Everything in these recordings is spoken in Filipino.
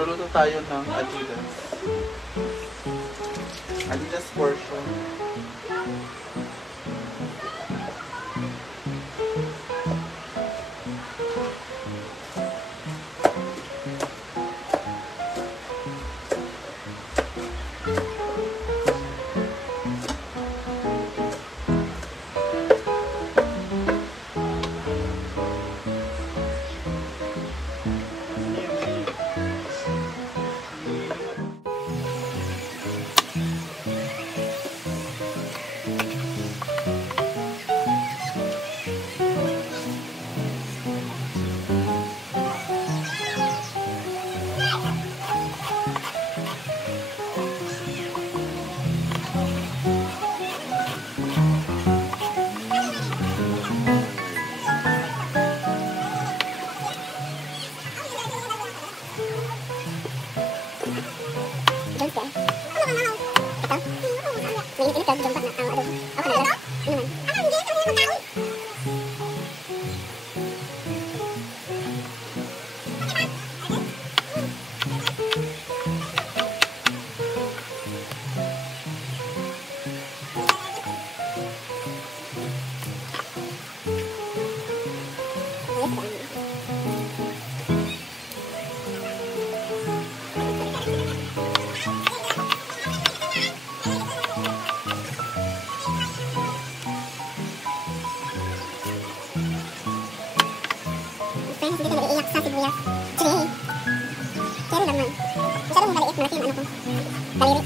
Magluluto tayo ng Adidas. Adidas portion. Hindi ka nag-iiyak sa sibuyas. Sige. Pero naman. Masyado mong maliit. Malaki yung ano ko. Daliri.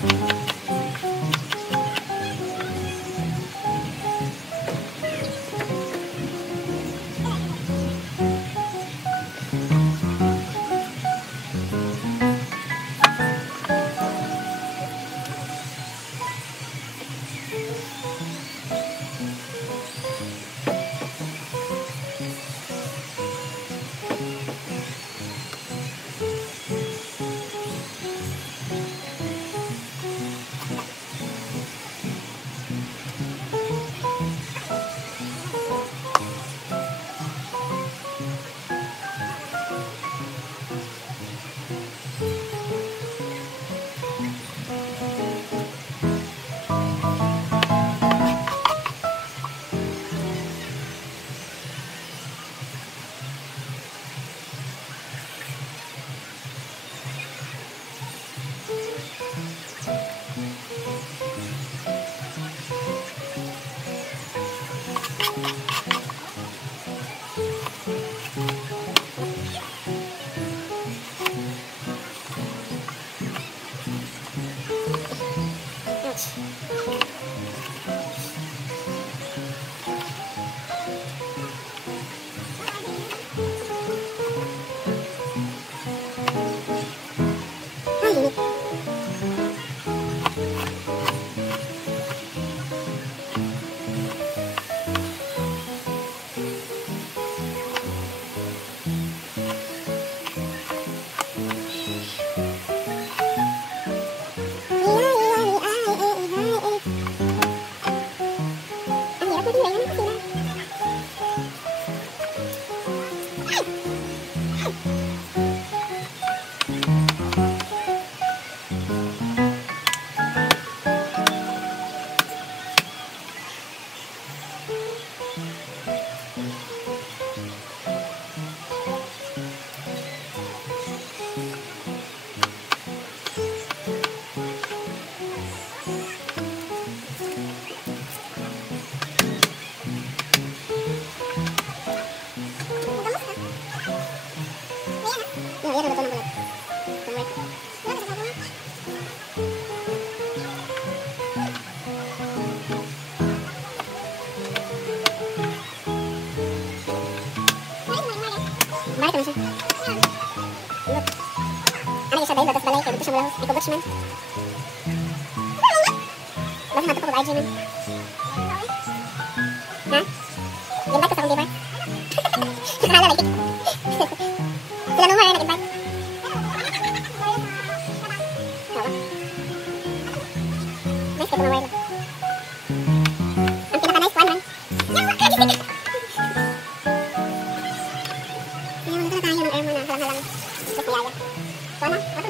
Sa dahil batas balay kaya dito siya wala ikobot man. Basta mato pa ko man. Ha? Invite ko sa akong diba? Nakala lagi. Sila nung nag-invite. Nice ka kumaway lang. Ang pinaka-nice one man. Ayaw, nagtala tayo ng air mo na. Halang-halang. Ito kuyaya. Ito na. Ito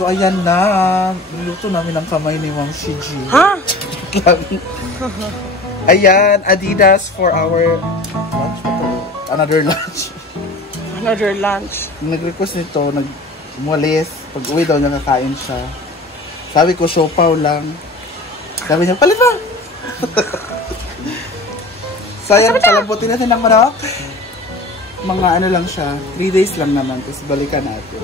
So ayan na, niluto namin ang kamay ni Ma'am Shiji. Ha? Ayan, Adidas for our lunch. Another lunch. Another lunch. Nag-request nito, nag-mualis. Pag uwi daw niya kakain siya. Sabi ko, siopaw lang. Sabi niya, palit ba? Sayang, palambutin natin ng manok. Mga ano lang siya, 3 days lang naman, tapos balikan natin.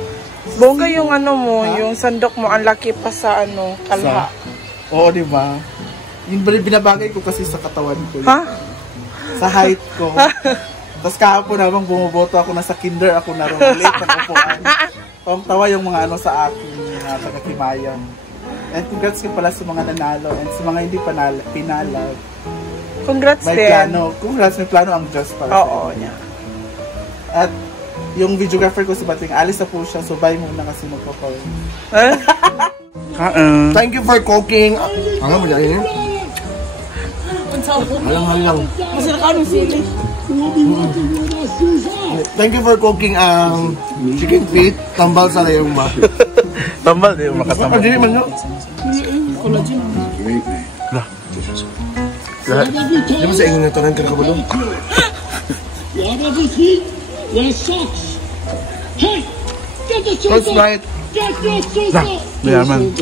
Bongga yung ano mo, yung sandok mo, ang laki pa sa ano, kalha. Oo, di ba? Yung binabagay ko kasi sa katawan ko. Ha? Sa height ko. Tapos kahapon habang bumuboto ako, nasa kinder ako naroon, late ng upuan. Tawa yung mga ano sa akin, mga taga-Kimayan. And congrats ko pala sa mga nanalo and sa mga hindi pinalad. Congrats May din. plano. Congrats, may plano ang Diyos para Oo, sa inyo. yeah. At yung videographer ko sa Bating, alis na po siya, so bye muna kasi magpapaw. Thank you for cooking. Alam mo yan? Halang. Masarap ka nung sili. Thank you for cooking ang chicken feet. Tambal sa layong ba? Tambal, di mo makatambal. Hindi man yun. Di ba sa ingin na tanan ka kabalo? That's right. Mayaman.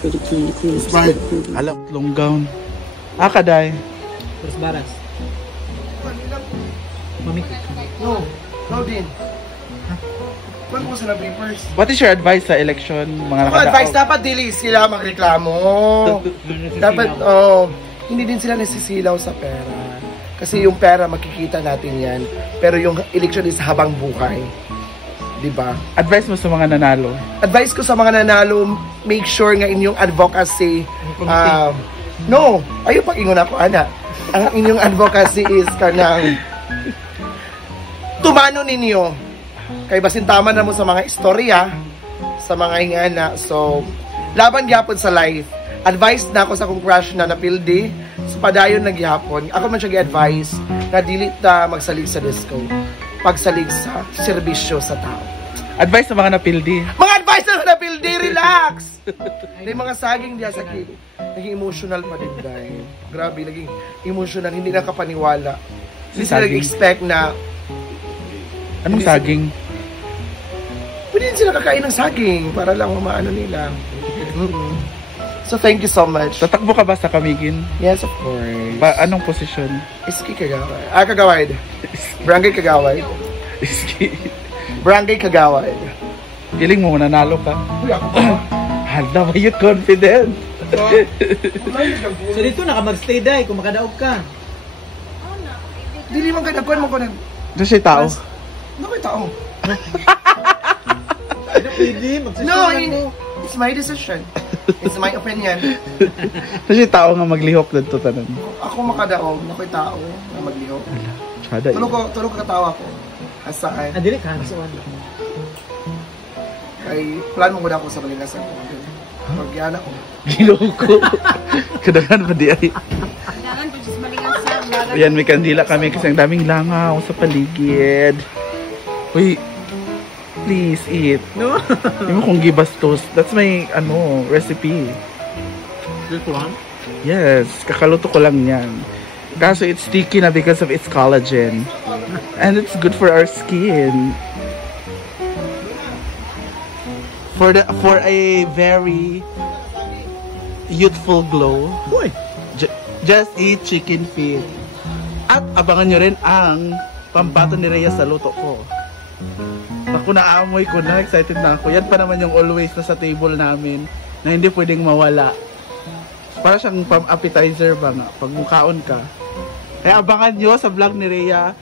That's right. Alam, long gown. Kaday. Terus baras. Mami. No. No din. Wag mo sila papers. What is your advice sa election, mga Ang advice, dapat dili sila magreklamo. Dapat, hindi din sila nasisilaw sa pera. Kasi yung pera, makikita natin yan. Pero yung election is habang buhay. Diba? Advice mo sa mga nanalo? Advice ko sa mga nanalo, make sure nga inyong advocacy, no, ayaw pag ingon ako, ana. Ang inyong advocacy is kanang tumano ninyo. Kay basin tama na mo sa mga istorya, sa mga ingana. So, laban gyapon sa life. Advice na ako sa kong crush na napildi. So, padayon na gyapon. Ako man siya gi-advise na dili ta magsalig sa disco. Pagsalig sa serbisyo sa tao. Advice sa mga napildi? Mga advice na napildi, relax! May mga saging diya sa kid. Naging emotional pa din dahil. Grabe, naging emotional. Hindi nakapaniwala. Hindi sila Saging? nag-expect na Anong saging? pwede din sila kakain ng saging para lang maano nila. So, thank you so much. Tatakbo ka ba sa Kamigin? Yes, of course. Anong posisyon? Iski Kagawad. Kagawad. Barangay Kagawad. Iski. Barangay Kagawad. Feeling mo, nanalo ka? Uy, ako pa. Hala, ba you confident? So dito naka magstay day kung makadaog ka. Dili man kadagkuan mo ko nag... Ito siya tao. Ano may tao? Pwede magsisyon No, mo. it's my decision. It's my opinion. Ito siya tao nga maglihok dito tanan. Ako makadaog, ako'y tao na maglihok. Tsada Tulog ka tawa ko. Asaan? Ah, dili ka nasuan. Kay plan mo ko na ako sa malinasan ko. Pagyan ako. Ginoko. Kadagan pa di ay. Kailangan po just malingasan. Ayan, may kandila kami kasi ang daming langaw sa paligid. Uy, please eat. No. Hindi mo kong gibastos. That's my, recipe. This one? Yes, kakaluto ko lang yan. Kaso it's sticky na because of its collagen. And it's good for our skin. For a very youthful glow. Uy. Just eat chicken feet. At abangan nyo rin ang pambato ni Rhea sa luto ko. Ako naamoy ko na, excited na ako. Yan pa naman yung always na sa table namin na hindi pwedeng mawala. Para siyang appetizer ba nga, pag mukhaon ka. Kaya abangan nyo sa vlog ni Rhea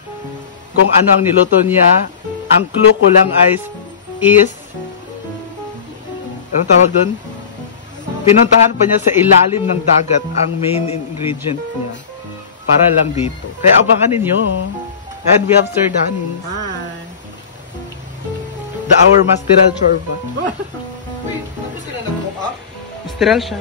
kung ano ang niluto niya. Ang clue ko lang is ano tawag doon? Pinuntahan pa niya sa ilalim ng dagat ang main ingredient niya. Para lang dito. Kaya abangan ninyo. And we have Sir Danis. Hi. The our Masteral Chorba. Wait, tapos sila nag-pop up? Masteral siya.